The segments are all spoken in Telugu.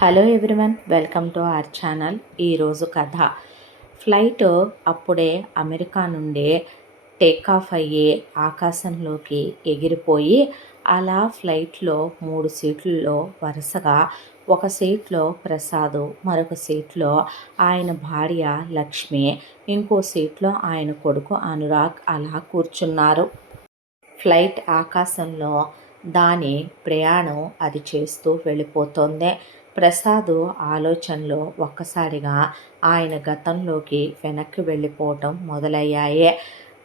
Hello everyone welcome to our channel. ఈరోజు కథ. ఫ్లైట్ అప్పుడే అమెరికా నుండే టేక్ ఆఫ్ అయ్యి ఆకాశంలోకి ఎగిరిపోయి అలా ఫ్లైట్లో మూడు సీట్లలో వరుసగా ఒక సీట్లో ప్రసాద్ మరొక సీట్లో ఆయన భార్య లక్ష్మి ఇంకో సీట్లో ఆయన కొడుకు అనురాగ్ అలా కూర్చున్నారు. ఫ్లైట్ ఆకాశంలో దాని ప్రయాణం అది చేస్తూ వెళ్ళిపోతుంది. ప్రసాద్ ఆలోచనలు ఒక్కసారిగా ఆయన గతంలోకి వెనక్కి వెళ్ళిపోవటం మొదలయ్యాయి.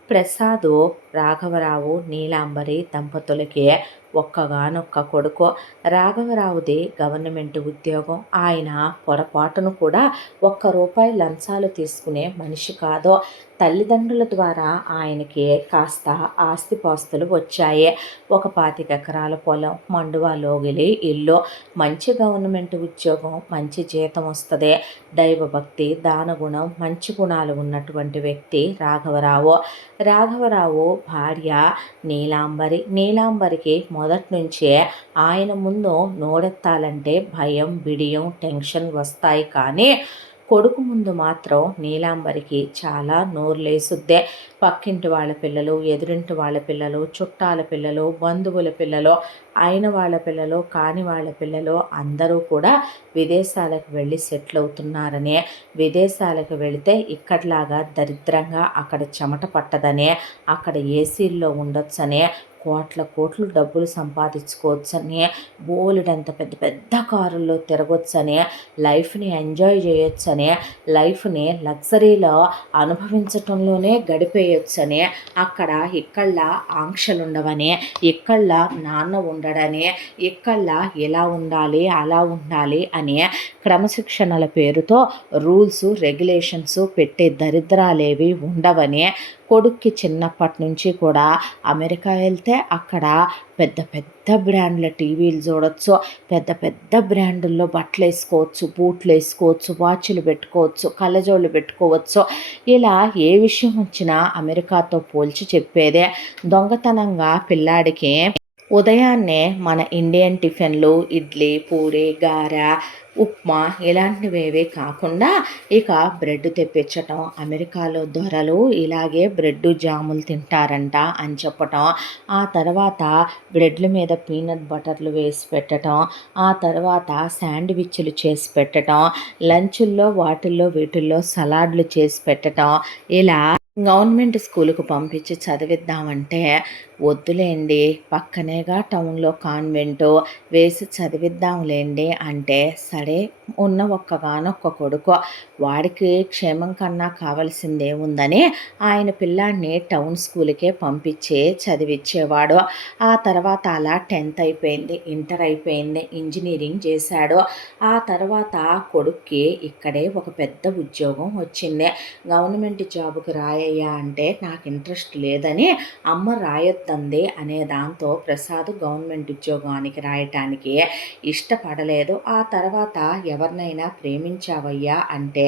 ప్రసాద్ రాఘవరావు నీలాంబరి దంపతులకి ఒక్కగానొక్క కొడుకు. రాఘవరావుది గవర్నమెంట్ ఉద్యోగం. ఆయన పొరపాటును కూడా ఒక్క రూపాయి లంచాలు తీసుకునే మనిషి కాదో. తల్లిదండ్రుల ద్వారా ఆయనకి కాస్త ఆస్తిపాస్తులు వచ్చాయి. ఒక పాతిక ఎకరాల పొలం మండువా లోగిలి ఇల్లు. మంచి గవర్నమెంట్ ఉద్యోగం మంచి జీతం వస్తుంది. దైవభక్తి దానగుణం మంచి గుణాలు ఉన్నటువంటి వ్యక్తి రాఘవరావు. రాఘవరావు భార్య నీలాంబరి. నీలాంబరికి మొదటి నుంచే ఆయన ముందు నోడెత్తాలంటే భయం బిడియం టెన్షన్ వస్తాయి. కానీ కొడుకు ముందు మాత్రం నీలాంబరికి చాలా నోరులేసుద్దే. పక్కింటి వాళ్ళ పిల్లలు ఎదురింటి వాళ్ళ పిల్లలు చుట్టాల పిల్లలు బంధువుల పిల్లలు అయిన వాళ్ళ పిల్లలు కాని వాళ్ళ పిల్లలు అందరూ కూడా విదేశాలకు వెళ్ళి సెటిల్ అవుతున్నారని విదేశాలకు వెళితే ఇక్కడలాగా దరిద్రంగా అక్కడ చెమట పట్టదనే అక్కడ ఏసీల్లో ఉండొచ్చనే కోట్ల కోట్లు డబ్బులు సంపాదించుకోవచ్చని బోలెడంత పెద్ద పెద్ద కారుల్లో తిరగొచ్చని లైఫ్ని ఎంజాయ్ చేయొచ్చని లైఫ్ని లగ్జరీలో అనుభవించటంలోనే గడిపేయొచ్చని అక్కడ ఇక్కళ్ళ ఆంక్షలు ఉండవని ఇక్కళ్ళ నాన్న ఉండడని ఇక్కళ్ళ ఎలా ఉండాలి అలా ఉండాలి అని క్రమశిక్షణల పేరుతో రూల్స్ రెగ్యులేషన్స్ పెట్టే దరిద్రాలేవి ఉండవని కొడుక్కి చిన్నప్పటి నుంచి కూడా అమెరికా వెళ్తే అక్కడ పెద్ద పెద్ద బ్రాండ్ల టీవీలు చూడొచ్చు పెద్ద పెద్ద బ్రాండ్ల్లో బట్టలు వేసుకోవచ్చు బూట్లు వేసుకోవచ్చు వాచ్లు పెట్టుకోవచ్చు కళ్ళజోళ్ళు పెట్టుకోవచ్చు. ఇలా ఏ విషయం వచ్చినా అమెరికాతో పోల్చి చెప్పేదే దొంగతనంగా పిల్లాడికి ఉదయాన్నే మన ఇండియన్ టిఫిన్లు ఇడ్లీ పూరి గార ఉప్మా ఇలాంటివేవే కాకుండా ఇక బ్రెడ్ తెప్పించటం అమెరికాలో దొరలు ఇలాగే బ్రెడ్ జాములు తింటారంట అని చెప్పటం ఆ తర్వాత బ్రెడ్ల మీద పీనట్ బటర్లు వేసి పెట్టడం ఆ తర్వాత శాండ్విచ్లు చేసి పెట్టడం లంచుల్లో వాటిల్లో వీటిల్లో సలాడ్లు చేసి పెట్టడం ఇలా గవర్నమెంట్ స్కూల్కు పంపించి చదివిద్దామంటే వద్దులేండి పక్కనేగా టౌన్లో కాన్వెంటు వేసి చదివిద్దాంలేండి అంటే సరే ఉన్న ఒక్కగానొక్క కొడుకు వాడికి క్షేమం కన్నా కావలసిందే ఉందని ఆయన పిల్లాడిని టౌన్ స్కూల్కే పంపించి చదివిచ్చేవాడు. ఆ తర్వాత అలా టెన్త్ అయిపోయింది ఇంటర్ అయిపోయింది ఇంజనీరింగ్ చేశాడు. ఆ తర్వాత కొడుక్కి ఇక్కడే ఒక పెద్ద ఉద్యోగం వచ్చింది. గవర్నమెంట్ జాబ్కి రాయ్యా అంటే నాకు ఇంట్రెస్ట్ లేదని అమ్మ రాయొద్దంది అనే దాంతో ప్రసాద్ గవర్నమెంట్ ఉద్యోగానికి రాయటానికి ఇష్టపడలేదు. ఆ తర్వాత ఎవరినైనా ప్రేమించావయ్యా అంటే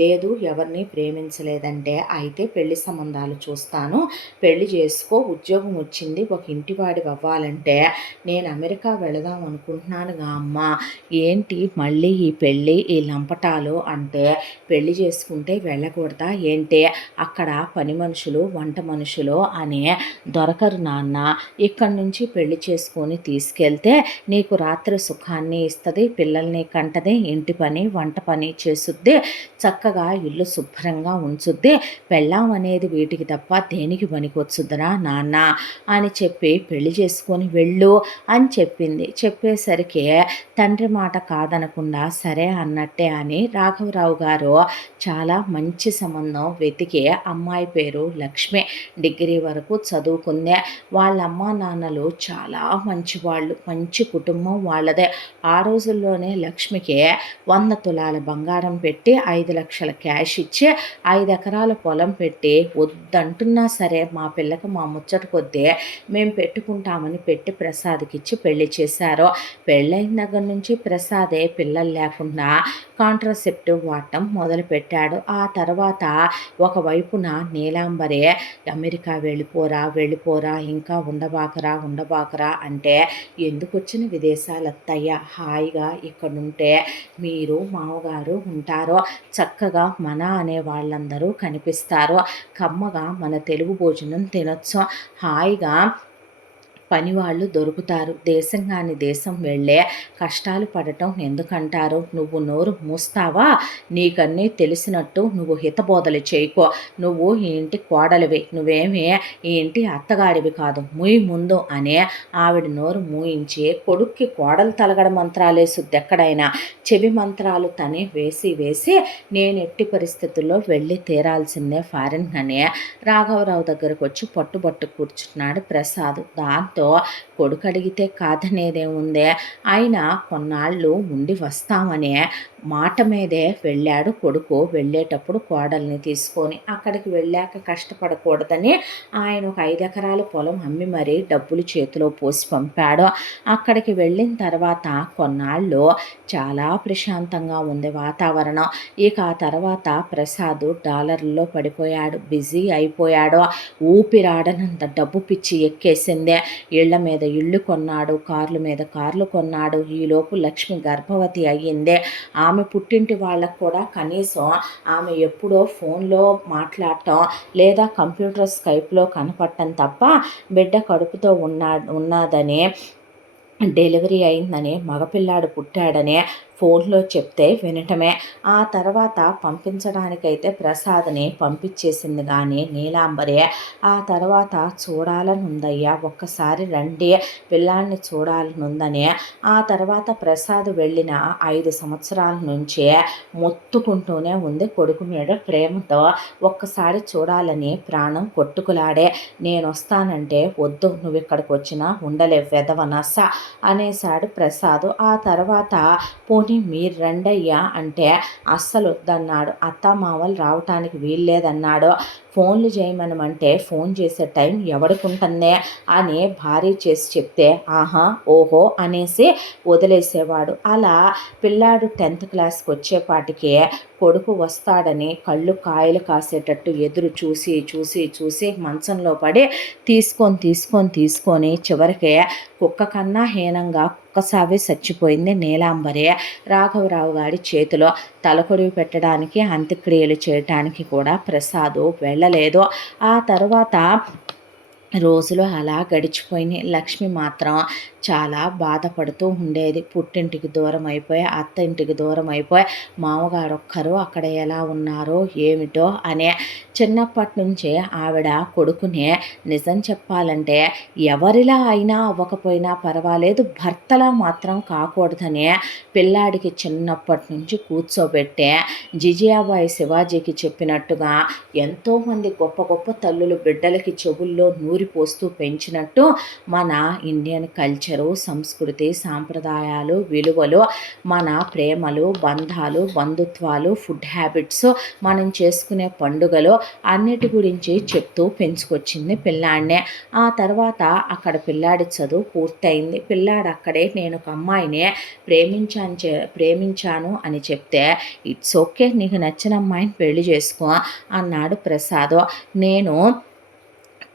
లేదు ఎవరిని ప్రేమించలేదంటే అయితే పెళ్ళి సంబంధాలు చూస్తాను. పెళ్ళి చేసుకో ఉద్యోగం వచ్చింది ఒక ఇంటివాడి అవ్వాలంటే నేను అమెరికా వెళదాం అనుకుంటున్నానుగా అమ్మ. ఏంటి మళ్ళీ ఈ పెళ్ళి ఈ లంపటాలు అంటే పెళ్ళి చేసుకుంటే వెళ్ళకూడదా? ఏంటి అక్కడ పని మనుషులు వంట మనుషులు అనే దొరక దొరకరు నాన్న ఇక్కడి నుంచి పెళ్ళి చేసుకొని తీసుకెళ్తే నీకు రాత్రి సుఖాన్ని ఇస్తుంది పిల్లల్ని కంటది ఇంటి పని వంట పని చేస్తుంది చక్కగా ఇల్లు శుభ్రంగా ఉంచుద్ది పెళ్ళాం అనేది వీటికి తప్ప దేనికి పనికొచ్చుద్దిరా నాన్న? అని చెప్పి పెళ్ళి చేసుకొని వెళ్ళు అని చెప్పింది. చెప్పేసరికి తండ్రి మాట కాదనకుండా సరే అన్నట్టే అని రాఘవరావు గారు చాలా మంచి సంబంధం వెతికి అమ్మాయి పేరు లక్ష్మి. డిగ్రీ వరకు చదువుకుంది వాళ్ళ. అమ్మా నాన్నలు చాలా మంచి వాళ్ళు మంచి కుటుంబం వాళ్ళదే. ఆ రోజుల్లోనే లక్ష్మికి వంద తులాల బంగారం పెట్టి ఐదు లక్షల క్యాష్ ఇచ్చి ఐదు ఎకరాల పొలం పెట్టి వద్దంటున్నా సరే మా పిల్లకి మా ముచ్చట కొద్దీ మేము పెట్టుకుంటామని పెట్టి ప్రసాద్కి ఇచ్చి పెళ్ళి చేశారు. పెళ్ళైన దగ్గర నుంచి ప్రసాదే పిల్లలు లేకుండా కాంట్రాసెప్టివ్ వాడటం మొదలుపెట్టాడు. ఆ తర్వాత ఒకవైపున నీలాంబరే అమెరికా వెళ్ళిపోరా వెళ్ళిపోరా ఇంకా ఉండబాకరా ఉండబాకరా అంటే ఎందుకు వచ్చిన విదేశాలు అత్తయ్య హాయిగా ఇక్కడుంటే మీరు మామగారు ఉంటారో చక్కగా మన అనే వాళ్ళందరూ కనిపిస్తారు. కమ్మగా మన తెలుగు భోజనం తినొచ్చు. హాయిగా పనివాళ్ళు దొరుకుతారు. దేశం కాని దేశం వెళ్ళే కష్టాలు పడటం ఎందుకంటారు? నువ్వు నోరు మూస్తావా? నీకన్నీ తెలిసినట్టు నువ్వు హితబోధలు చేయకో. నువ్వు ఈ ఇంటి కోడలివి. నువ్వేమీ ఈ ఇంటి అత్తగాడివి కాదు. ముయి ముందు అనే ఆవిడ నోరు మూయించి కొడుక్కి కోడలు తలగడ మంత్రాలేసుద్ది ఎక్కడైనా చెవి మంత్రాలు తనే వేసి వేసి నేను ఎట్టి పరిస్థితుల్లో వెళ్ళి తీరాల్సిందే ఫారెన్ అనే రాఘవరావు దగ్గరకు వచ్చి పట్టుబట్టు కూర్చున్నాడు ప్రసాద్. దాంతో కొడుకు అడిగితే కాదనేదేముందే ఆయన కొన్నాళ్ళు ఉండి వస్తామనే మాట మీదే వెళ్ళాడు కొడుకు. వెళ్ళేటప్పుడు కోడల్ని తీసుకొని అక్కడికి వెళ్ళాక కష్టపడకూడదని ఆయన ఒక ఐదు ఎకరాల పొలం అమ్మి మరీ డబ్బులు చేతిలో పోసి పంపాడు. అక్కడికి వెళ్ళిన తర్వాత కొన్నాళ్ళు చాలా ప్రశాంతంగా ఉంది వాతావరణం. ఇక ఆ తర్వాత ప్రసాద్ డాలర్లలో పడిపోయాడు. బిజీ అయిపోయాడు. ఊపిరాడనంత డబ్బు పిచ్చి ఎక్కేసిందే. ఇళ్ళ మీద ఇళ్ళు కొన్నాడు కార్ల మీద కార్లు కొన్నాడు. ఈలోపు లక్ష్మి గర్భవతి అయ్యిందే. ఆమె పుట్టింటి వాళ్ళకు కూడా కనీసం ఆమె ఎప్పుడో ఫోన్లో మాట్లాడటం లేదా కంప్యూటర్ స్కైప్లో కనపడటం తప్ప బిడ్డ కడుపుతో ఉన్నా ఉన్నదని డెలివరీ అయిందని మగపిల్లాడు పుట్టాడని ఫోన్లో చెప్తే వినటమే. ఆ తర్వాత పంపించడానికైతే ప్రసాద్ని పంపించేసింది కానీ నీలాంబరే. ఆ తర్వాత చూడాలని ఉందయ్యా ఒక్కసారి రండి పిల్లాన్ని చూడాలని ఉందని ఆ తర్వాత ప్రసాద్ వెళ్ళిన ఐదు సంవత్సరాల నుంచే మొత్తుకుంటూనే ఉంది కొడుకు మీద ప్రేమతో. ఒక్కసారి చూడాలని ప్రాణం కొట్టుకులాడే. నేను వస్తానంటే వద్దు నువ్వు ఇక్కడికి వచ్చినా ఉండలే వెదవనస అనేసాడు ప్రసాద్. ఆ తర్వాత పోనీ మీరు రండయ్యా అంటే అస్సలు వద్దన్నాడు అత్త మామలు రావటానికి వీల్లేదన్నాడు. ఫోన్లు చేయమనమంటే ఫోన్ చేసే టైం ఎవడుకుంటుందే అని భారీ చేసి చెప్తే ఆహా ఓహో అనేసి వదిలేసేవాడు. అలా పిల్లాడు టెన్త్ క్లాస్కి వచ్చేపాటికి కొడుకు వస్తాడని కళ్ళు కాయలు కాసేటట్టు ఎదురు చూసి చూసి చూసి మంచంలో పడి తీసుకొని తీసుకొని తీసుకొని చివరికి కుక్క కన్నా హీనంగా కుక్కసావి చచ్చిపోయింది నీలాంబరే రాఘవరావు గారి చేతిలో. తలకొడివి పెట్టడానికి అంత్యక్రియలు చేయటానికి కూడా ప్రసాదు వెళ్ళలేదు. ఆ తర్వాత రోజులు అలా గడిచిపోయినాయి. లక్ష్మి మాత్రం చాలా బాధపడుతూ ఉండేది. పుట్టింటికి దూరం అయిపోయి అత్త ఇంటికి దూరం అయిపోయి మామగారు ఒక్కరు అక్కడ ఎలా ఉన్నారో ఏమిటో అనే చిన్నప్పటి నుంచే ఆవిడ కొడుకునే నిజం చెప్పాలంటే ఎవరిలా అయినా అవ్వకపోయినా పర్వాలేదు. భర్తలా మాత్రం కాకూడదనే పిల్లాడికి చిన్నప్పటి నుంచి కూర్చోబెట్టే జిజియాబాయి శివాజీకి చెప్పినట్టుగా ఎంతోమంది గొప్ప గొప్ప తల్లులు బిడ్డలకి చెవుల్లో నూరిపోస్తూ పెంచినట్టు మన ఇండియన్ కల్చర్ సంస్కృతి సాంప్రదాయాలు విలువలు మన ప్రేమలు బంధాలు బంధుత్వాలు ఫుడ్ హ్యాబిట్స్ మనం చేసుకునే పండుగలు అన్నిటి గురించి చెప్తూ పెంచుకొచ్చింది పిల్లాడినే. ఆ తర్వాత అక్కడ పిల్లాడి చదువు పూర్తయింది. పిల్లాడు అక్కడే నేను ఒక అమ్మాయిని ప్రేమించాను ప్రేమించాను అని చెప్తే ఇట్స్ ఓకే నీకు నచ్చిన అమ్మాయిని పెళ్ళి చేసుకో అన్నాడు ప్రసాద్. నేను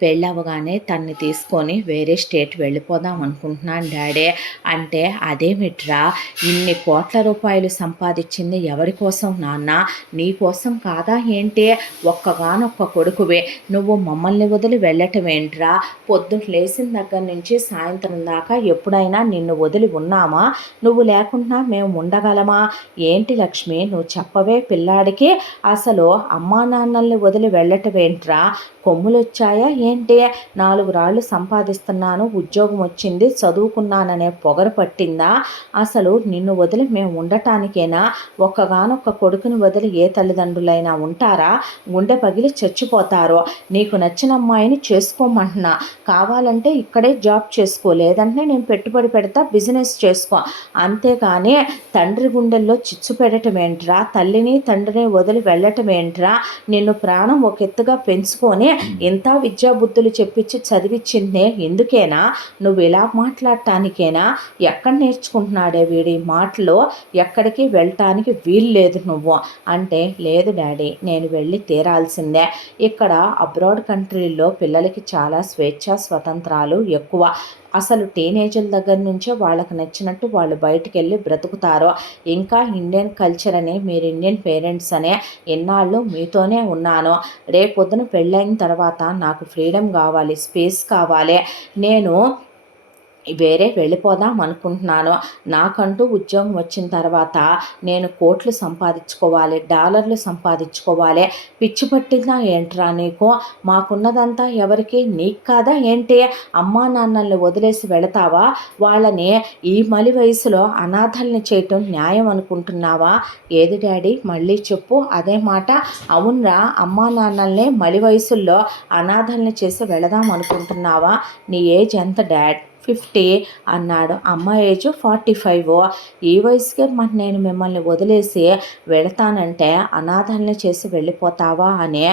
పెళ్ళవగానే తన్ని తీసుకొని వేరే స్టేట్ వెళ్ళిపోదాం అనుకుంటున్నాను డాడీ. అంటే అదేమిట్రా ఇన్ని కోట్ల రూపాయలు సంపాదించింది ఎవరి కోసం నాన్న? నీ కోసం కాదా ఏంటి? ఒక్కగానొక్క కొడుకువే. నువ్వు మమ్మల్ని వదిలి వెళ్ళటం ఏంట్రా? పొద్దున్న లేచిన దగ్గర నుంచి సాయంత్రం దాకా ఎప్పుడైనా నిన్ను వదిలి ఉన్నామా? నువ్వు లేకుండా మేము ఉండగలమా? ఏంటి లక్ష్మి? నువ్వు చెప్పవే పిల్లాడికి. అసలు అమ్మా నాన్నల్ని వదిలి వెళ్ళటం ఏంట్రా? కొమ్ములు వచ్చాయా ఏంటి? నాలుగు రాళ్ళు సంపాదిస్తున్నాను ఉద్యోగం వచ్చింది చదువుకున్నాననే పొగరు పట్టిందా? అసలు నిన్ను వదిలి మేము ఉండటానికేనా? ఒక్కగానొక్క కొడుకుని వదిలి ఏ తల్లిదండ్రులైనా ఉంటారా? గుండె పగిలి చచ్చిపోతారో? నీకు నచ్చిన అమ్మాయిని చేసుకోమంటున్నా. కావాలంటే ఇక్కడే జాబ్ చేసుకో లేదంటే నేను పెట్టుబడి పెడతా బిజినెస్ చేసుకో. అంతేగాని తండ్రి గుండెల్లో చిచ్చు పెట్టడం ఏంట్రా తల్లిని తండ్రిని వదిలి వెళ్ళటం ఏంట్రా నిన్ను ప్రాణం ఒక ఎత్తుగా పెంచుకొని ఇంత విద్యాబుద్ధులు చెప్పించి చదివించిందే ఎందుకేనా? నువ్వు ఇలా మాట్లాడటానికేనా? ఎక్కడ నేర్చుకుంటున్నాడే వీడి మాటలు? ఎక్కడికి వెళ్ళటానికి వీలు లేదు నువ్వు. అంటే లేదు డాడీ నేను వెళ్ళి తీరాల్సిందే. ఇక్కడ అబ్రాడ్ కంట్రీల్లో పిల్లలకి చాలా స్వేచ్ఛ స్వతంత్రాలు ఎక్కువ. అసలు టీనేజర్ల దగ్గర నుంచే వాళ్ళకి నచ్చినట్టు వాళ్ళు బయటకు వెళ్ళి బ్రతుకుతారు. ఇంకా ఇండియన్ కల్చర్ అని మీరు ఇండియన్ పేరెంట్స్ అనే ఎన్నాళ్ళు మీతోనే ఉన్నాను. రేపొద్దున పెళ్ళైన తర్వాత నాకు ఫ్రీడమ్ కావాలి స్పేస్ కావాలి. నేను వేరే వెళ్ళిపోదాం అనుకుంటున్నాను. నాకంటూ ఉద్యోగం వచ్చిన తర్వాత నేను కోట్లు సంపాదించుకోవాలి డాలర్లు సంపాదించుకోవాలి. పిచ్చి పట్టిందా ఏంట్రా నీకు? మాకున్నదంతా ఎవరికి నీకు కాదా ఏంటి? అమ్మా నాన్నల్ని వదిలేసి వెళతావా? వాళ్ళని ఈ మలి వయసులో అనాథల్ని చేయటం న్యాయం అనుకుంటున్నావా? ఏది డాడీ? మళ్ళీ చెప్పు. అదే మాట. అవునరా. అమ్మా నాన్నల్ని మలి వయసుల్లో అనాథల్ని చేసి వెళదాం అనుకుంటున్నావా? నీ ఏజ్ ఎంత డాడ్? ఫిఫ్టీ అన్నాడు. అమ్మ ఏజ్ ఫార్టీ ఫైవ్. ఈ వయసుకే మరి నేను మిమ్మల్ని వదిలేసి వెళతానంటే అనాథల్ని చేసి వెళ్ళిపోతావా అని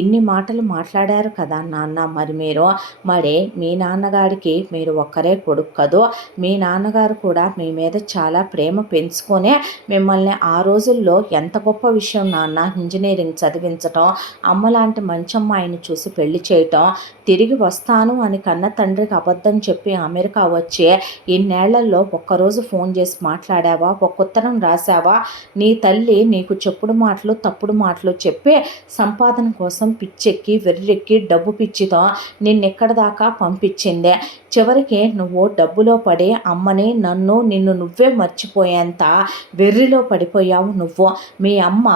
ఇన్ని మాటలు మాట్లాడారు కదా నాన్న. మరి మీరు మరి మీ నాన్నగారికి మీరు ఒక్కరే కొడుకు మీ నాన్నగారు కూడా మీ మీద చాలా ప్రేమ పెంచుకొనే మిమ్మల్ని ఆ రోజుల్లో ఎంత గొప్ప విషయం నాన్న. ఇంజనీరింగ్ చదివించటం అమ్మలాంటి మంచమ్మాయిని చూసి పెళ్ళి చేయటం తిరిగి వస్తాను అని కన్న తండ్రికి అబద్ధం చెప్పి ఆమె అమెరికా వచ్చే ఇన్నేళ్ళలో ఒక్కరోజు ఫోన్ చేసి మాట్లాడావా? ఒక్క ఉత్తరం రాసావా నీ తల్లి నీకు చెప్పుడు మాటలు తప్పుడు మాటలు చెప్పి సంపాదన కోసం పిచ్చెక్కి వెర్రెక్కి డబ్బు పిచ్చితో నిన్నెక్కడ దాకా పంపించిందే. చివరికి నువ్వు డబ్బులో పడి అమ్మని నన్ను నిన్ను నువ్వే మర్చిపోయేంత వెర్రిలో పడిపోయావు నువ్వు. మీ అమ్మ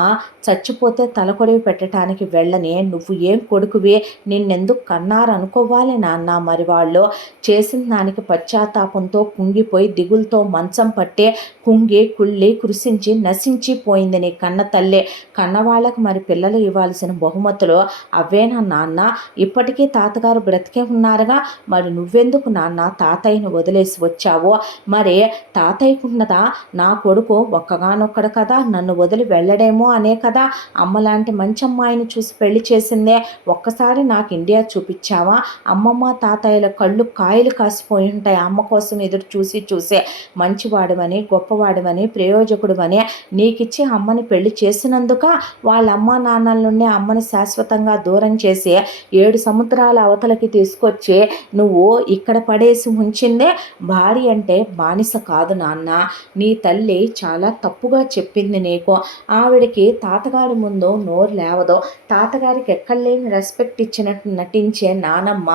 చచ్చిపోతే తలకొడివి పెట్టడానికి వెళ్ళని నువ్వు ఏం కొడుకువి? నిన్నెందుకు కన్నారనుకోవాలి నాన్న మరి వాళ్ళు? చేసిన దానికి పశ్చాత్తాపంతో కుంగిపోయి దిగులతో మంచం పట్టే కుంగి కుళ్ళి కృషించి నశించిపోయింది నీ కన్న తల్లి. కన్నవాళ్ళకి మరి పిల్లలు ఇవ్వాల్సిన బహుమతులు అవేనా నాన్న. ఇప్పటికీ తాతగారు బ్రతికే ఉన్నారుగా. మరి నువ్వెందుకు నాన్న తాతయ్యను వదిలేసి వచ్చావో? మరి తాతయ్యకున్నదా నా కొడుకు ఒక్కగానొక్కడు కదా. నన్ను వదిలి వెళ్ళడేమో అనే కదా. అమ్మలాంటి మంచి అమ్మాయిని చూసి పెళ్ళి చేసిందే. ఒక్కసారి నాకు ఇండియా చూపించావా? అమ్మమ్మ తాతయ్యల కళ్ళు కాయలు కాసిపోయి ఉంటాయి అమ్మ కోసం ఎదురు చూసి చూసే మంచివాడమని గొప్పవాడమని ప్రయోజకుడమని నీకిచ్చి అమ్మని పెళ్ళి చేసినందుక వాళ్ళ అమ్మ నాన్నల నుండి అమ్మని శాశ్వతంగా దూరం చేసి ఏడు సముద్రాల అవతలకి తీసుకొచ్చి నువ్వు ఇక్కడ పడేసి ఉంచిందే భార్య అంటే బానిస కాదు నాన్న. నీ తల్లి చాలా తప్పుగా చెప్పింది నీకు. ఆవిడకి తాతగారి ముందు నోరు లేవదు. తాతగారికి ఎక్కడ లేని రెస్పెక్ట్ ఇచ్చినట్టు నటించే నానమ్మ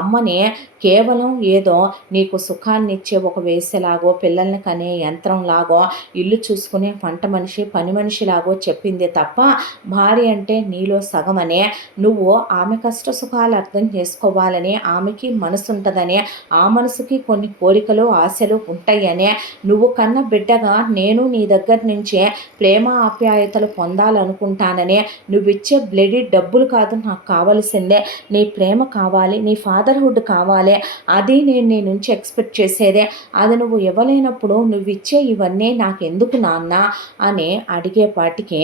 అమ్మని కేవలం ఏదో నీకు సుఖాన్ని ఇచ్చే ఒక వేసేలాగో పిల్లల్ని కనే యంత్రంలాగో ఇల్లు చూసుకునే పంట మనిషి పని మనిషిలాగో చెప్పింది తప్ప భార్య అంటే నీలో సగమనే. నువ్వు ఆమె కష్ట సుఖాలు అర్థం చేసుకోవాలని ఆమెకి మనసు ఉంటుందని ఆ మనసుకి కొన్ని కోరికలు ఆశలు ఉంటాయనే. నువ్వు కన్న బిడ్డగా నేను నీ దగ్గర నుంచే ప్రేమ ఆప్యాయతలు పొందాలనుకుంటానని. నువ్విచ్చే బ్లడీ డబ్బులు కాదు నాకు కావలసిందే. నీ ప్రేమ కావాలి నీ ఫాదర్హుడ్ కావాలి. అది నేను నీ నుంచి ఎక్స్పెక్ట్ చేసేదే. అది నువ్వు ఇవ్వలేనప్పుడు నువ్వు ఇచ్చే ఇవన్నీ నాకు ఎందుకు నాన్న? అని అడిగేపాటికి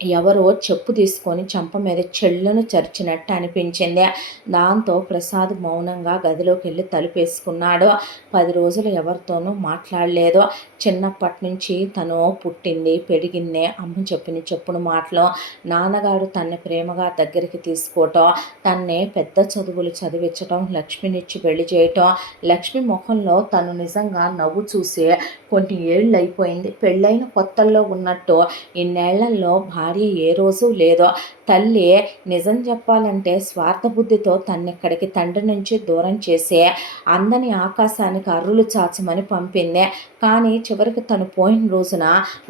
ఎవరో చెప్పు తీసుకొని చంప మీద చెళ్ళను చరిచినట్టు అనిపించింది. దాంతో ప్రసాద్ మౌనంగా గదిలోకి వెళ్ళి తలుపేసుకున్నాడు. పది రోజులు ఎవరితోనూ మాట్లాడలేదు. చిన్నప్పటి నుంచి తను పుట్టింది పెరిగింది అమ్మ చెప్పిన చెప్పును మాటలు. నాన్నగారు తన్ని ప్రేమగా దగ్గరికి తీసుకోవటం తన్నే పెద్ద చదువులు చదివించటం లక్ష్మినిచ్చి పెళ్ళి చేయటం. లక్ష్మి ముఖంలో తను నిజంగా నవ్వు చూసి కొన్ని ఏళ్ళు అయిపోయింది పెళ్ళైన కొత్తల్లో ఉన్నట్టు ఇన్నేళ్ళలో భార్య భార్య ఏ రోజు లేదో. తల్లి నిజం చెప్పాలంటే స్వార్థబుద్ధితో తన్నిక్కడికి తండ్రి నుంచి దూరం చేసే అందని ఆకాశానికి అర్రులు చాచమని పంపింది. కానీ చివరికి తను పోయిన రోజున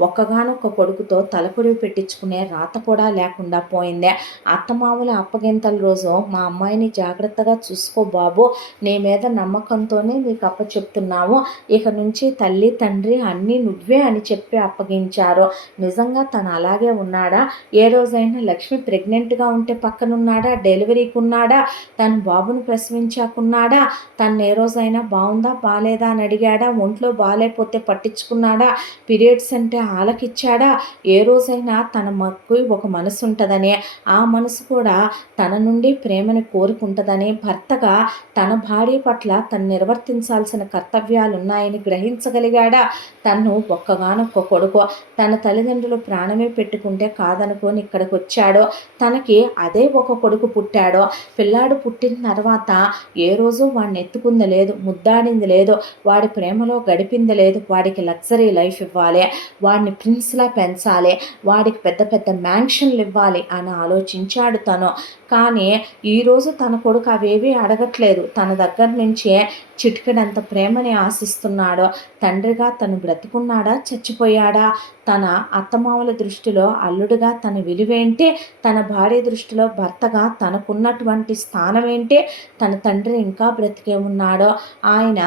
ఒక్కగానొక్క కొడుకుతో తలకొడివి పెట్టించుకునే రాత కూడా లేకుండా పోయింది. అత్తమామల అప్పగింతల రోజు మా అమ్మాయిని జాగ్రత్తగా చూసుకో బాబు నీ మీద నమ్మకంతోనే నీకు అప్పచెప్తున్నాము ఇక నుంచి తల్లి తండ్రి అన్నీ నువ్వే అని చెప్పి అప్పగించారు. నిజంగా తను అలాగే ఉన్నాడు? ఉన్నాడా? ఏ రోజైనా లక్ష్మి ప్రెగ్నెంట్గా ఉంటే పక్కనున్నాడా? డెలివరీకి ఉన్నాడా తన బాబును ప్రసవించాకున్నాడా? తను ఏ రోజైనా బాగుందా? బాగాలేదా అని అడిగాడా? ఒంట్లో బాగాలేకపోతే పట్టించుకున్నాడా? పీరియడ్స్ అంటే ఆలకిచ్చాడా? ఏ రోజైనా తన మక్కు ఒక మనసు ఉంటుందని ఆ మనసు కూడా తన నుండి ప్రేమని కోరుకుంటుందని భర్తగా తన భార్య పట్ల తను నిర్వర్తించాల్సిన కర్తవ్యాలు ఉన్నాయని గ్రహించగలిగాడా? తను ఒక్కగానొక్క కొడుకు తన తల్లిదండ్రులు ప్రాణమే పెట్టుకుంటే కాదనుకొని ఇక్కడికి వచ్చాడో తనకి అదే ఒక కొడుకు పుట్టాడో పిల్లాడు పుట్టిన తర్వాత ఏ రోజు వాడిని ఎత్తుకుంది లేదు ముద్దాడింది లేదు వాడి ప్రేమలో గడిపింది లేదు వాడికి లగ్జరీ లైఫ్ ఇవ్వాలి వాడిని ప్రిన్స్లా పెంచాలి వాడికి పెద్ద పెద్ద మ్యాన్షన్లు ఇవ్వాలి అని ఆలోచించాడు తను. కానీ ఈరోజు తన కొడుకు అవేవి అడగట్లేదు. తన దగ్గర నుంచే చిటికడంత ప్రేమని ఆశిస్తున్నాడో తండ్రిగా తను బ్రతుకున్నాడా చచ్చిపోయాడా? తన అత్తమామల దృష్టిలో అల్లుడుగా తన విలువేంటే? తన భార్య దృష్టిలో భర్తగా తనకున్నటువంటి స్థానం ఏంటి తన తండ్రి ఇంకా బ్రతికే ఉన్నాడో ఆయన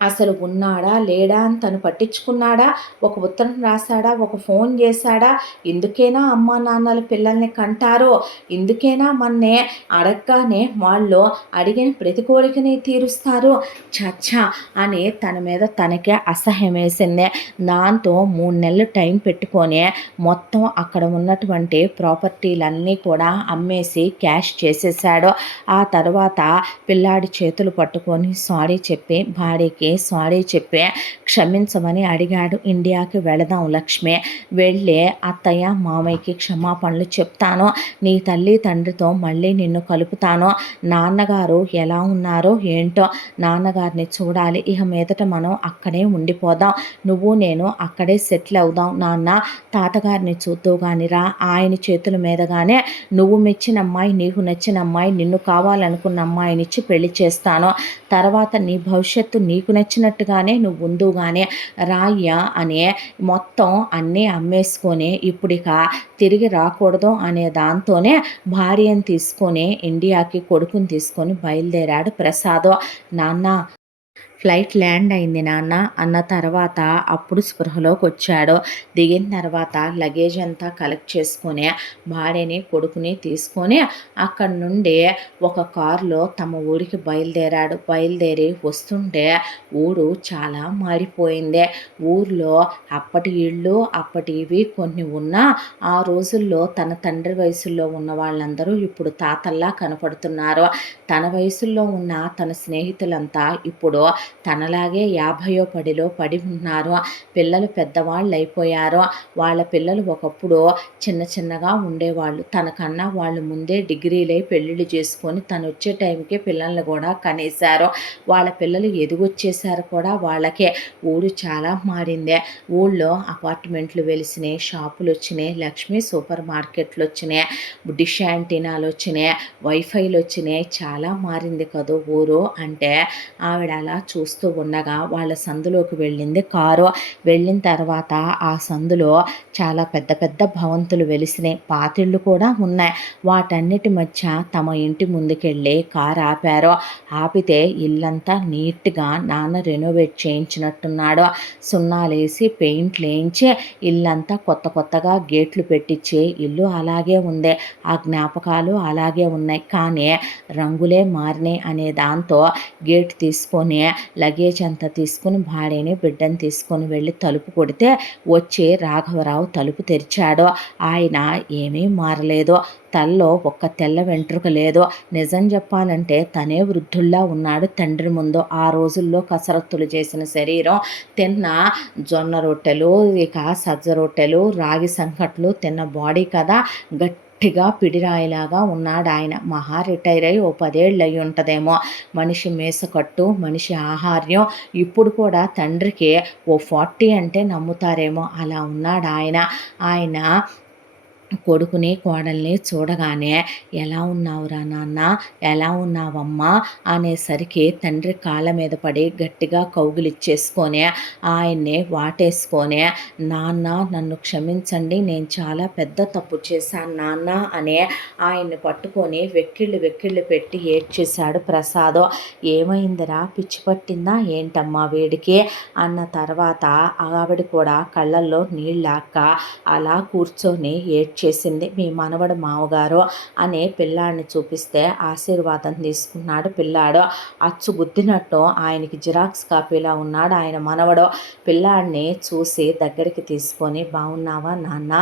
అసలు ఉన్నాడా? లేడా? అని తను పట్టించుకున్నాడా? ఒక ఉత్తరం రాశాడా? ఒక ఫోన్ చేశాడా? ఎందుకైనా అమ్మ నాన్నలు పిల్లల్ని కంటారో? ఎందుకైనా మన్నే అడగగానే వాళ్ళు అడిగిన ప్రతి కోరికని తీరుస్తారు. చచ్చా! అని తన మీద తనకే అసహ్యం వేసింది. దాంతో మూడు నెలలు టైం పెట్టుకొని మొత్తం అక్కడ ఉన్నటువంటి ప్రాపర్టీలన్నీ కూడా అమ్మేసి క్యాష్ చేసేసాడు ఆ తర్వాత పిల్లాడి చేతులు పట్టుకొని సారీ చెప్పి భార్యకి అతనికి సారీ చెప్పి క్షమించమని అడిగాడు. ఇండియాకి వెళదాం లక్ష్మి. వెళ్ళి అత్తయ్య మామయ్యకి క్షమాపణలు చెప్తాను. నీ తల్లి తండ్రితో మళ్ళీ నిన్ను కలుపుతాను. నాన్నగారు ఎలా ఉన్నారో ఏంటో నాన్నగారిని చూడాలి. ఇక మీదట మనం అక్కడే ఉండిపోదాం. నువ్వు నేను అక్కడే సెటిల్ అవుదాం నాన్న. తాతగారిని చూద్దు కానిరా ఆయన చేతుల మీదగానే నువ్వు మెచ్చిన అమ్మాయి నీకు నచ్చిన అమ్మాయి నిన్ను కావాలనుకున్న అమ్మాయినిచ్చి పెళ్ళి చేస్తాను. తర్వాత నీ భవిష్యత్తు నీకు నచ్చినట్టుగానే నువ్వు ఉందుగానే రాయ్యా అనే మొత్తం అన్నీ అమ్మేసుకొని ఇప్పుడిక తిరిగి రాకూడదు అనే దాంతోనే భార్యను తీసుకొని ఇండియాకి కొడుకుని తీసుకొని బయలుదేరాడు ప్రసాద్. నాన్న ఫ్లైట్ ల్యాండ్ అయింది నాన్న. అన్న తర్వాత అప్పుడు స్పృహలోకి వచ్చాడు దిగిన తర్వాత లగేజ్ అంతా కలెక్ట్ చేసుకొని భార్యని కొడుకుని తీసుకొని అక్కడి నుండి ఒక కారులో తమ ఊరికి బయలుదేరాడు. బయలుదేరి వస్తుంటే ఊరు చాలా మారిపోయింది. ఊర్లో అప్పటి ఇళ్ళు అప్పటివి కొన్ని ఉన్నా ఆ రోజుల్లో తన తండ్రి వయసులో ఉన్న వాళ్ళందరూ ఇప్పుడు తాతల్లా కనపడుతున్నారు. తన వయసులో ఉన్న తన స్నేహితులంతా ఇప్పుడు తనలాగే యాభయో పడిలో పడి ఉన్నారు పిల్లలు పెద్దవాళ్ళు అయిపోయారు వాళ్ళ పిల్లలు ఒకప్పుడు చిన్న చిన్నగా ఉండేవాళ్ళు. తనకన్నా వాళ్ళు ముందే డిగ్రీలై పెళ్ళిళ్ళు చేసుకొని తను వచ్చే టైంకి పిల్లల్ని కూడా కనేశారు. వాళ్ళ పిల్లలు ఎదుగొచ్చేసారు కూడా వాళ్ళకే. ఊరు చాలా మారిందే. ఊళ్ళో అపార్ట్మెంట్లు వెలిసినాయి షాపులు వచ్చినాయి లక్ష్మీ సూపర్ మార్కెట్లు వచ్చినాయి డిష్ యాంటీనాలు వచ్చినాయి వైఫైలు వచ్చినాయి చాలా మారింది కదా ఊరు అంటే ఆవిడ అలా చూ చూస్తూ ఉండగా వాళ్ళ సందులోకి వెళ్ళింది కారు. వెళ్ళిన తర్వాత ఆ సందులో చాలా పెద్ద పెద్ద భవంతులు వెలిసినాయి. పాతిళ్ళు కూడా ఉన్నాయి. వాటన్నిటి మధ్య తమ ఇంటి ముందుకెళ్ళి కారు ఆపారు. ఆపితే ఇల్లంతా నీట్గా నాన్న రెనోవేట్ చేయించినట్టున్నాడు. సున్నాలేసి పెయింట్లు వేయించి ఇల్లంతా కొత్త కొత్తగా గేట్లు పెట్టించి ఇల్లు అలాగే ఉంది. ఆ జ్ఞాపకాలు అలాగే ఉన్నాయి. కానీ రంగులే మారినాయి అనే దాంతో గేట్ తీసుకొని లగేజ్ అంతా తీసుకుని భార్యని బిడ్డని తీసుకొని వెళ్ళి తలుపు కొడితే వచ్చి రాఘవరావు తలుపు తెరిచాడు. ఆయన ఏమీ మారలేదు. తల్లో ఒక్క తెల్ల వెంట్రుక లేదు. నిజం చెప్పాలంటే తనే వృద్ధుల్లా ఉన్నాడు తండ్రి ముందు. ఆ రోజుల్లో కసరత్తులు చేసిన శరీరం తిన్న జొన్న రొట్టెలు ఇక సజ్జ రొట్టెలు రాగి సంకట్లు తిన్న బాడీ కదా. గట్టి గట్టిగా పిడిరాయిలాగా ఉన్నాడు ఆయన మహా రిటైర్ అయి ఓ పదేళ్ళు అయి ఉంటుందేమో మనిషి మేసకట్టు మనిషి ఆహార్యం ఇప్పుడు కూడా తండ్రికి ఓ ఫార్టీ అంటే నమ్ముతారేమో. అలా ఉన్నాడు ఆయన ఆయన కొడుకుని కోడల్ని చూడగానే ఎలా ఉన్నావురా నాన్న? ఎలా ఉన్నావమ్మా? అనేసరికి తండ్రి కాళ్ళ మీద పడి గట్టిగా కౌగులిచ్చేసుకొని ఆయన్ని వాటేసుకొని నాన్న నన్ను క్షమించండి నేను చాలా పెద్ద తప్పు చేశాను నాన్న అని ఆయన్ని పట్టుకొని వెక్కిళ్ళు వెక్కిళ్ళు పెట్టి ఏడ్చేశాడు ప్రసాద్. ఏమైందిరా? పిచ్చి పట్టిందా? ఏంటమ్మా వేడికి? అన్న తర్వాత ఆవిడ కూడా కళ్ళల్లో నీళ్ళాక అలా కూర్చొని ఏడ్ చేసింది. మీ మనవడు మావగారు అని పిల్లాడిని చూపిస్తే ఆశీర్వాదం తీసుకున్నాడు పిల్లాడు. అచ్చు గుద్దినట్టు ఆయనకి జిరాక్స్ కాపీలా ఉన్నాడు. ఆయన మనవడు పిల్లాడిని చూసి దగ్గరికి తీసుకొని బాగున్నావా నాన్న?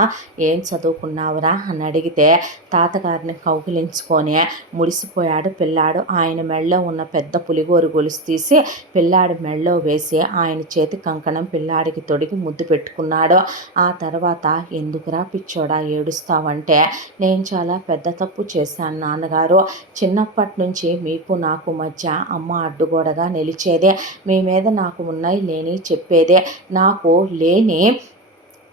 ఏం చదువుకున్నావురా? అని అడిగితే తాతగారిని కౌగిలించుకొని ముడిసిపోయాడు పిల్లాడు ఆయన మెళ్ళో ఉన్న పెద్ద పులిగోరు గొలుసు తీసి పిల్లాడి మెళ్ళో వేసి ఆయన చేతి కంకణం పిల్లాడికి తొడిగి ముద్దు పెట్టుకున్నాడు. ఆ తర్వాత ఎందుకురా పిచ్చోడా ఏడుస్తావంటే? నేను చాలా పెద్ద తప్పు చేశాను నాన్నగారు. చిన్నప్పటి నుంచి మీకు నాకు మధ్య అమ్మ అడ్డుగోడగా నిలిచేదే. మీ మీద నాకు ఉన్నాయి లేని చెప్పేదే. నాకు లేని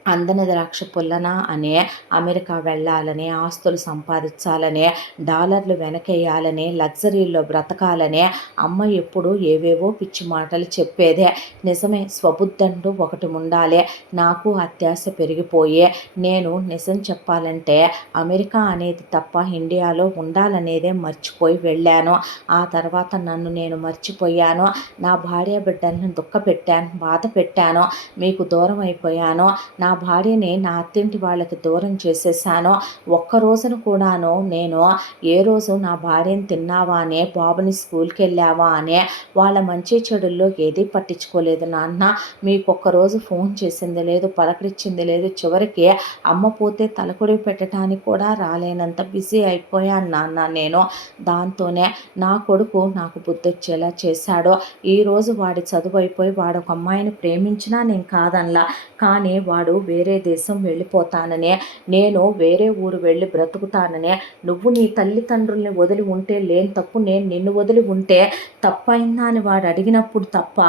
అందని ద్రాక్ష పుల్లన అనే అమెరికా వెళ్ళాలని ఆస్తులు సంపాదించాలని డాలర్లు వెనకేయాలని లగ్జరీల్లో బ్రతకాలనే అమ్మ ఎప్పుడు ఏవేవో పిచ్చి మాటలు చెప్పేదే. నిజమే స్వబుద్ధంటూ ఒకటి ఉండాలి నాకు అత్యాశ పెరిగిపోయే. నేను నిజం చెప్పాలంటే అమెరికా అనేది తప్ప ఇండియాలో ఉండాలనేదే మర్చిపోయి వెళ్ళాను. ఆ తర్వాత నన్ను నేను మర్చిపోయాను. నా భార్య బిడ్డలను దుఃఖపెట్టాను బాధ పెట్టాను మీకు దూరం అయిపోయాను నా నా భార్యని నా అత్తింటి వాళ్ళకి దూరం చేసేసానో. ఒక్క రోజున కూడాను నేను ఏ రోజు నా భార్యని తిన్నావా అనే బాబుని స్కూల్కి వెళ్ళావా అనే వాళ్ళ మంచి చెడుల్లో ఏదీ పట్టించుకోలేదు నాన్న. మీకు ఒక్కరోజు ఫోన్ చేసింది లేదు పలకరించింది లేదు. చివరికి అమ్మ పోతే తలకొడి పెట్టడానికి కూడా రాలేనంత బిజీ అయిపోయాను నాన్న నేను. దాంతోనే నా కొడుకు నాకు బుద్ధొచ్చేలా చేశాడో. ఈరోజు వాడి చదువు అయిపోయి వాడు ఒక అమ్మాయిని ప్రేమించినా నేను కాదనలా. కానీ వాడు వేరే దేశం వెళ్ళిపోతాననే నేను వేరే ఊరు వెళ్ళి బ్రతుకుతాననే నువ్వు నీ తల్లిదండ్రుల్ని వదిలి ఉంటే లేని తప్పు నేను నిన్ను వదిలి ఉంటే తప్పైందా అని వాడు అడిగినప్పుడు తప్ప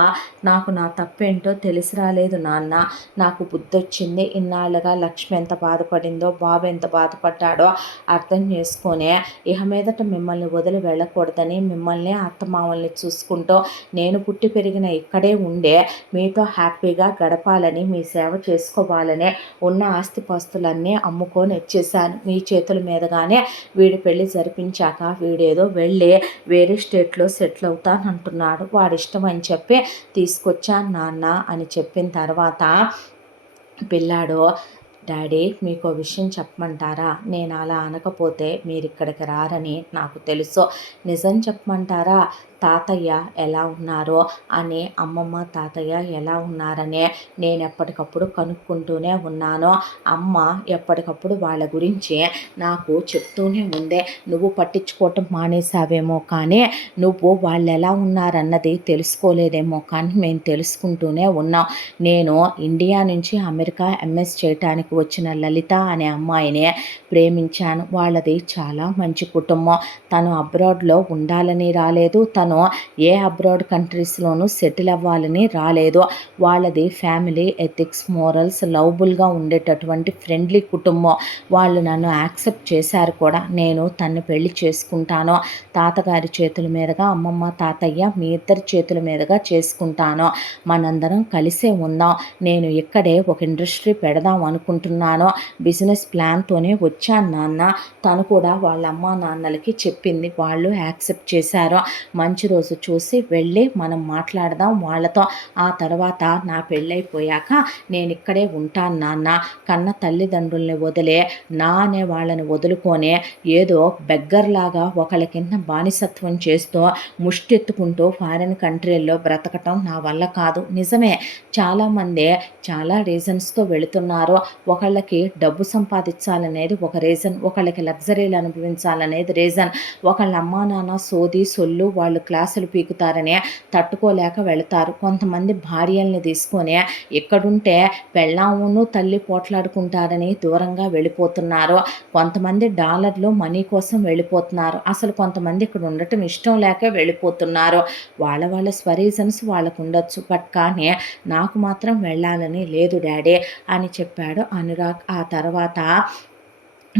నాకు నా తప్పేంటో తెలిసి రాలేదు నాన్న. నాకు బుద్ధొచ్చింది ఇన్నాళ్ళుగా లక్ష్మి ఎంత బాధపడిందో బాబు ఎంత బాధపడ్డాడో అర్థం చేసుకొనే ఇహ మీదట మిమ్మల్ని వదిలి వెళ్ళకూడదని మిమ్మల్ని అత్తమామల్ని చూసుకుంటూ నేను పుట్టి పెరిగిన ఇక్కడే ఉండే మీతో హ్యాపీగా గడపాలని మీ సేవ చేసుకోవాలి. కావాలనే ఉన్న ఆస్తిపాస్తులన్నీ అమ్ముకొని వచ్చేసాను మీ చేతుల మీదగానే వీడి పెళ్ళి జరిపించాక వీడేదో వెళ్ళి వేరే స్టేట్లో సెటిల్ అవుతానంటున్నాడు వాడిష్టం అని చెప్పి తీసుకొచ్చాను నాన్న అని చెప్పిన తర్వాత పిల్లాడు డాడీ మీకు విషయం చెప్పమంటారా? నేను అలా అనకపోతే మీరు ఇక్కడికి రారని నాకు తెలుసు. నిజం చెప్పమంటారా? తాతయ్య ఎలా ఉన్నారో అని అమ్మమ్మ తాతయ్య ఎలా ఉన్నారనే నేను ఎప్పటికప్పుడు కనుక్కుంటూనే ఉన్నాను. అమ్మ ఎప్పటికప్పుడు వాళ్ళ గురించి నాకు చెప్తూనే ఉందే. నువ్వు పట్టించుకోవటం మానేసావేమో కానీ నువ్వు వాళ్ళు ఎలా ఉన్నారన్నది తెలుసుకోలేదేమో కానీ మేము తెలుసుకుంటూనే ఉన్నాం. నేను ఇండియా నుంచి అమెరికా ఎంఎస్ చేయటానికి వచ్చిన లలిత అనే అమ్మాయిని ప్రేమించాను. వాళ్ళది చాలా మంచి కుటుంబం. తను అబ్రాడ్లో ఉండాలని రాలేదు. తను తను ఏ అబ్రాడ్ కంట్రీస్లోనూ సెటిల్ అవ్వాలని రాలేదు. వాళ్ళది ఫ్యామిలీ ఎథిక్స్ మోరల్స్ లవబుల్గా ఉండేటటువంటి ఫ్రెండ్లీ కుటుంబం. వాళ్ళు నన్ను యాక్సెప్ట్ చేశారు కూడా. నేను తన్ని పెళ్ళి చేసుకుంటాను. తాతగారి చేతుల మీదుగా అమ్మమ్మ తాతయ్య మీ ఇద్దరి చేతుల మీదుగా చేసుకుంటాను. మనందరం కలిసే ఉందాం. నేను ఇక్కడే ఒక ఇండస్ట్రీ పెడదాం అనుకుంటున్నాను. బిజినెస్ ప్లాన్తోనే వచ్చాను నాన్న. తను కూడా వాళ్ళ అమ్మ నాన్నలకి చెప్పింది. వాళ్ళు యాక్సెప్ట్ చేశారు. మంచి మంచి రోజు చూసి వెళ్ళి మనం మాట్లాడదాం వాళ్ళతో. ఆ తర్వాత నా పెళ్ళైపోయాక నేను ఇక్కడే ఉంటాను నాన్న. కన్న తల్లిదండ్రుల్ని వదిలే నా అనే వాళ్ళని వదులుకొని ఏదో బెగ్గర్లాగా ఒకళ్ళ కింద బానిసత్వం చేస్తూ ముష్టెత్తుకుంటూ ఫారిన్ కంట్రీల్లో బ్రతకటం నా వల్ల కాదు. నిజమే చాలామంది చాలా రీజన్స్తో వెళుతున్నారు. ఒకళ్ళకి డబ్బు సంపాదించాలనేది ఒక రీజన్ ఒకళ్ళకి లగ్జరీలు అనుభవించాలనేది రీజన్ ఒకళ్ళ అమ్మా నాన్న సోది సొల్లు వాళ్ళు క్లాసులు పీకుతారని తట్టుకోలేక వెళతారు. కొంతమంది భార్యల్ని తీసుకొని ఎక్కడుంటే పెళ్ళామును తల్లి పోట్లాడుకుంటారని దూరంగా వెళ్ళిపోతున్నారు. కొంతమంది డాలర్లు మనీ కోసం వెళ్ళిపోతున్నారు. అసలు కొంతమంది ఇక్కడ ఉండటం ఇష్టం లేక వెళ్ళిపోతున్నారు. వాళ్ళ వాళ్ళ స్వరీజన్స్ వాళ్ళకు ఉండొచ్చు బట్ కానీ నాకు మాత్రం వెళ్ళాలని లేదు డాడీ అని చెప్పాడు అనురాగ్. ఆ తర్వాత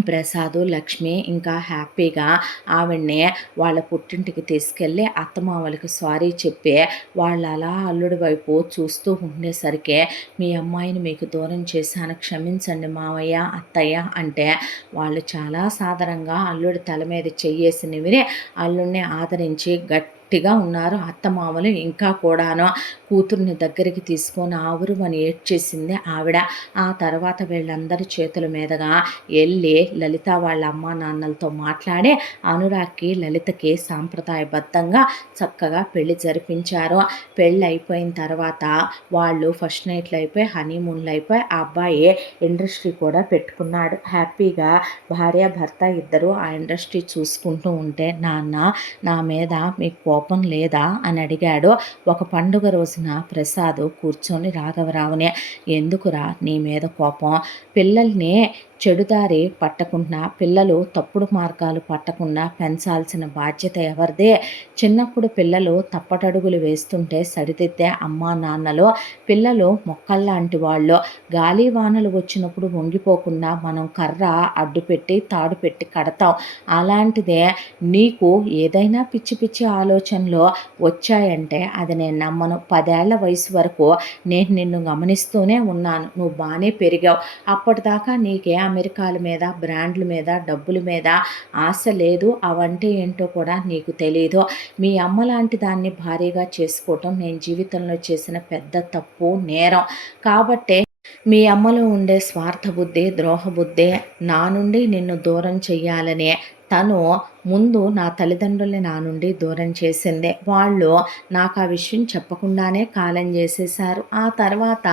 ప్రసాదు లక్ష్మి ఇంకా హ్యాపీగా ఆవిడని వాళ్ళ పుట్టింటికి తీసుకెళ్ళి అత్తమామలకి సారీ చెప్పి వాళ్ళు అలా అల్లుడి వైపు చూస్తూ ఉండేసరికి మీ అమ్మాయిని మీకు దూరం చేశాను క్షమించండి మావయ్య అత్తయ్య అంటే వాళ్ళు చాలా సాధారణంగా అల్లుడి తల మీద చెయ్యేసి నివిరి అల్లుడిని ఆదరించి గట్టి గట్టిగా ఉన్నారు. అత్తమామలు ఇంకా కూడాను కూతుర్ని దగ్గరికి తీసుకొని ఆవురు అని ఏడ్చేసింది ఆవిడ. ఆ తర్వాత వీళ్ళందరి చేతుల మీదుగా వెళ్ళి లలిత వాళ్ళ అమ్మ నాన్నలతో మాట్లాడి అనురాగ్కి లలితకి సాంప్రదాయబద్ధంగా చక్కగా పెళ్ళి జరిపించారు. పెళ్ళి అయిపోయిన తర్వాత వాళ్ళు ఫస్ట్ నైట్లు అయిపోయి హనీమూన్లు అయిపోయి ఆ అబ్బాయి ఇండస్ట్రీ కూడా పెట్టుకున్నాడు. హ్యాపీగా భార్య భర్త ఇద్దరు ఆ ఇండస్ట్రీ చూసుకుంటూ ఉంటే నాన్న నా మీద మీకు కోపం కోపం లేదా? అని అడిగాడు. ఒక పండుగ రోజున ప్రసాద్ కూర్చొని రాఘవరావునే ఎందుకురా నీ మీద కోపం? పిల్లల్ని చెడుదారి పట్టకుండా పిల్లలు తప్పుడు మార్గాలు పట్టకుండా పెంచాల్సిన బాధ్యత ఎవరిదే? చిన్నప్పుడు పిల్లలు తప్పటడుగులు వేస్తుంటే సరిదిద్దే అమ్మా నాన్నలు పిల్లలు మొక్కల్లాంటి వాళ్ళు. గాలి వానలు వచ్చినప్పుడు వంగిపోకుండా మనం కర్ర అడ్డు పెట్టి తాడు పెట్టి కడతాం. అలాంటిదే నీకు ఏదైనా పిచ్చి పిచ్చి ఆలోచన ఆలోచనలు వచ్చాయంటే అది నేను నమ్మను. పదేళ్ళ వయసు వరకు నేను నిన్ను గమనిస్తూనే ఉన్నాను. నువ్వు బాగానే పెరిగావు. అప్పటిదాకా నీకే అమెరికాల మీద బ్రాండ్ల మీద డబ్బుల మీద ఆశ లేదు. అవంటే ఏంటో కూడా నీకు తెలియదు మీ అమ్మ లాంటి దాన్ని భారీగా చేసుకోవటం నేను జీవితంలో చేసిన పెద్ద తప్పు నేరం. కాబట్టే మీ అమ్మలో ఉండే స్వార్థ బుద్ధి ద్రోహ బుద్ధి నా నుండి నిన్ను దూరం చెయ్యాలనే తను ముందు నా తల్లిదండ్రుల్ని నా నుండి దూరం చేసిందే. వాళ్ళు నాకు ఆ విషయం చెప్పకుండానే కాలం చేసేశారు. ఆ తర్వాత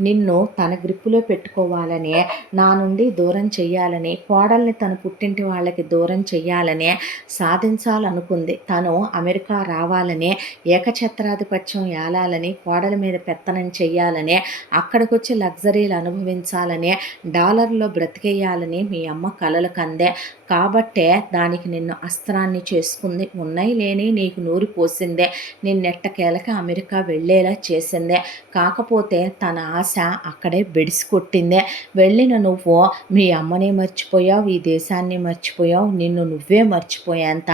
నిన్ను తన గ్రిప్పులో పెట్టుకోవాలని నా నుండి దూరం చెయ్యాలని కోడల్ని తన పుట్టింటి వాళ్ళకి దూరం చెయ్యాలని సాధించాలనుకుంది. తను అమెరికా రావాలని ఏకఛత్రాధిపత్యం ఏలాలని కోడల మీద పెత్తనం చేయాలని అక్కడికొచ్చి లగ్జరీలు అనుభవించాలని డాలర్లో బ్రతికేయాలని మీ అమ్మ కలలు కందే. కాబట్టే దానికి నిన్ను అస్త్రాన్ని చేసుకుంది. ఉన్నాయి లేని నీకు నూరి పోసిందే. నిన్నెట్టకేలక అమెరికా వెళ్ళేలా చేసిందే. కాకపోతే తన ఆశ అక్కడే బెడిసి కొట్టిందే వెళ్ళిన నువ్వు మీ అమ్మని మర్చిపోయావు ఈ దేశాన్ని మర్చిపోయావు నిన్ను నువ్వే మర్చిపోయేంత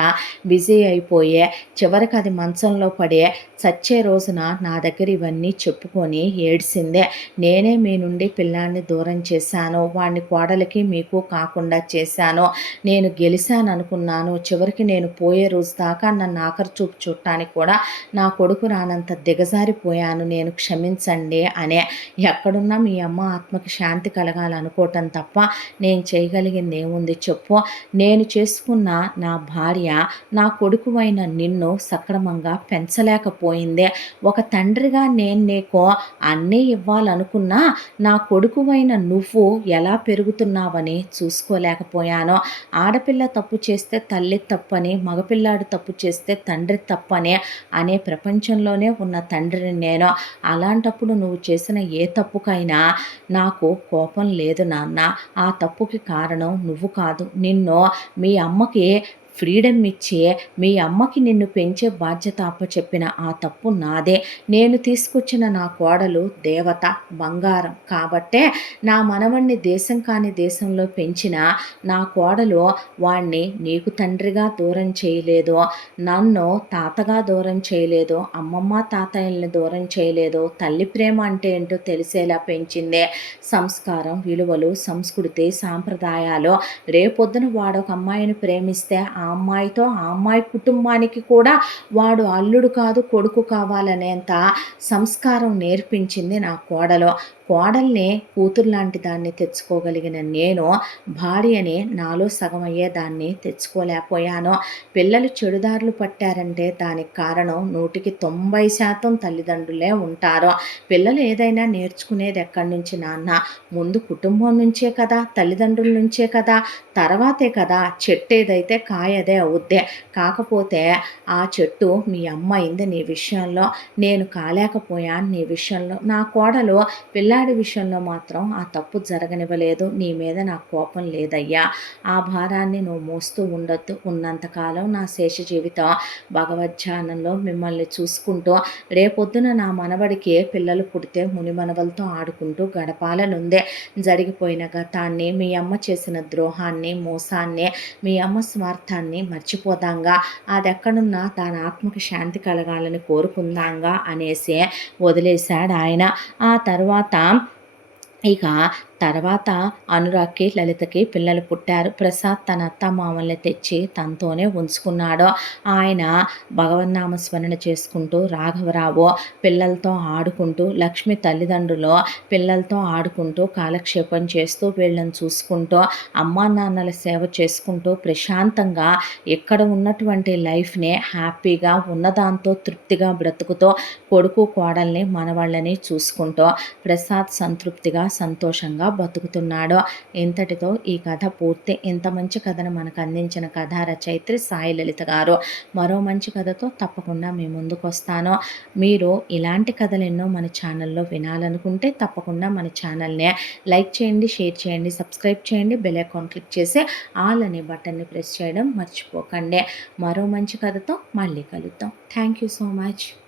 బిజీ అయిపోయే చివరికి అది మంచంలో పడే చచ్చే రోజున నా దగ్గర ఇవన్నీ చెప్పుకొని ఏడ్చిందే నేనే మీ నుండి పిల్లాన్ని దూరం చేశాను. వాడిని కోడలికి మీకు కాకుండా చేశాను. నేను గెలిచాను అనుకున్నాను చివరికి నేను పోయే రోజు దాకా నన్ను ఆఖరి చూపు చూడటానికి కూడా నా కొడుకు రానంత దిగజారిపోయాను. నేను క్షమించండి అనే ఎక్కడున్నా మీ అమ్మ ఆత్మకి శాంతి కలగాలనుకోవటం తప్ప నేను చేయగలిగింది ఏముంది చెప్పు. నేను చేసుకున్న నా భార్య నా కొడుకు అయిన నిన్ను సక్రమంగా పెంచలేకపోయిందే. ఒక తండ్రిగా నేను నీకు అన్నీ ఇవ్వాలనుకున్నా నా కొడుకువైన నువ్వు ఎలా పెరుగుతున్నావని చూసుకోలేకపోయాను. ఆడపిల్ల తప్పు తప్పు చేస్తే తల్లి తప్పని మగపిల్లాడు తప్పు చేస్తే తండ్రి తప్పని అనే ప్రపంచంలోనే ఉన్న తండ్రిని నేను. అలాంటప్పుడు నువ్వు చేసిన ఏ తప్పుకైనా నాకు కోపం లేదు నాన్న. ఆ తప్పుకి కారణం నువ్వు కాదు. నిన్ను మీ అమ్మకి ఫ్రీడమ్ ఇచ్చే మీ అమ్మకి నిన్ను పెంచే బాధ్యత అప్పచెప్పిన ఆ తప్పు నాదే. నేను తీసుకొచ్చిన నా కోడలు దేవత బంగారం. కాబట్టే నా మనవణ్ణి దేశం కాని దేశంలో పెంచిన నా కోడలు వాణ్ణి నీకు తండ్రిగా దూరం చేయలేదు నన్ను తాతగా దూరం చేయలేదు అమ్మమ్మ తాతయ్యల్ని దూరం చేయలేదు తల్లి ప్రేమ అంటే ఏంటో తెలిసేలా పెంచిందే. సంస్కారం విలువలు సంస్కృతి సాంప్రదాయాలు రేపొద్దున వాడొక అమ్మాయిని ప్రేమిస్తే ఆ అమ్మాయితో ఆ అమ్మాయి కుటుంబానికి కూడా వాడు అల్లుడు కాదు కొడుకు కావాలనేంత సంస్కారం నేర్పించింది నా కోడలో. కోడల్ని కూతురు లాంటి దాన్ని తెచ్చుకోగలిగిన నేను భార్యని నాలో సగం అయ్యేదాన్ని తెచ్చుకోలేకపోయాను. పిల్లలు చెడుదారులు పట్టారంటే దానికి కారణం నూటికి తొంభై శాతం తల్లిదండ్రులే ఉంటారు. పిల్లలు ఏదైనా నేర్చుకునేది ఎక్కడి నుంచి నాన్న? ముందు కుటుంబం నుంచే కదా తల్లిదండ్రుల నుంచే కదా తర్వాతే కదా చెట్టు ఏదైతే కాయదే అవుద్దే. కాకపోతే ఆ చెట్టు మీ అమ్మ అయింది నీ విషయంలో నేను కాలేకపోయాను నీ విషయంలో. నా కోడలు పిల్ల పిల్లాడి విషయంలో మాత్రం ఆ తప్పు జరగనివ్వలేదు. నీ మీద నాకు కోపం లేదయ్యా. ఆ భారాన్ని నువ్వు మోస్తూ ఉండొద్దు. ఉన్నంతకాలం నా శేష జీవితం భగవద్ధ్యానంలో మిమ్మల్ని చూసుకుంటూ రేపొద్దున నా మనవడికి పిల్లలు పుడితే ముని మనవలతో ఆడుకుంటూ గడపాలనుందే. జరిగిపోయిన గతాన్ని మీ అమ్మ చేసిన ద్రోహాన్ని మోసాన్ని మీ అమ్మ స్వార్థాన్ని మర్చిపోదాంగా అది ఎక్కడున్నా ఆత్మకి శాంతి కలగాలని కోరుకుందాంగా అనేసి వదిలేశాడు ఆయన ఆ తర్వాత အဲ့က తర్వాత అనురాగ్కి లలితకి పిల్లలు పుట్టారు. ప్రసాద్ తన అత్త మామల్ని తెచ్చి తనతోనే ఉంచుకున్నాడు. ఆయన భగవన్నామ స్మరణ చేసుకుంటూ రాఘవరావు పిల్లలతో ఆడుకుంటూ లక్ష్మి తల్లిదండ్రులు పిల్లలతో ఆడుకుంటూ కాలక్షేపం చేస్తూ వీళ్ళని చూసుకుంటూ అమ్మా నాన్నల సేవ చేసుకుంటూ ప్రశాంతంగా ఇక్కడ ఉన్నటువంటి లైఫ్ని హ్యాపీగా ఉన్నదాంతో తృప్తిగా బ్రతుకుతూ కొడుకు కోడల్ని మనవాళ్ళని చూసుకుంటూ ప్రసాద్ సంతృప్తిగా సంతోషంగా బతుకుతున్నాడో. ఇంతటితో ఈ కథ పూర్తి ఇంత మంచి కథను మనకు అందించిన కథా రచయిత్రి సాయి లలిత గారు. మరో మంచి కథతో తప్పకుండా మీ ముందుకు వస్తాను మీరు ఇలాంటి కథలు ఎన్నో మన ఛానల్లో వినాలనుకుంటే తప్పకుండా మన ఛానల్ని లైక్ చేయండి షేర్ చేయండి సబ్స్క్రైబ్ చేయండి బెల్ అకౌంట్ క్లిక్ చేసి ఆల్ అనే బటన్ని ప్రెస్ చేయడం మర్చిపోకండి. మరో మంచి కథతో మళ్ళీ కలుద్దాం. Thank you so much.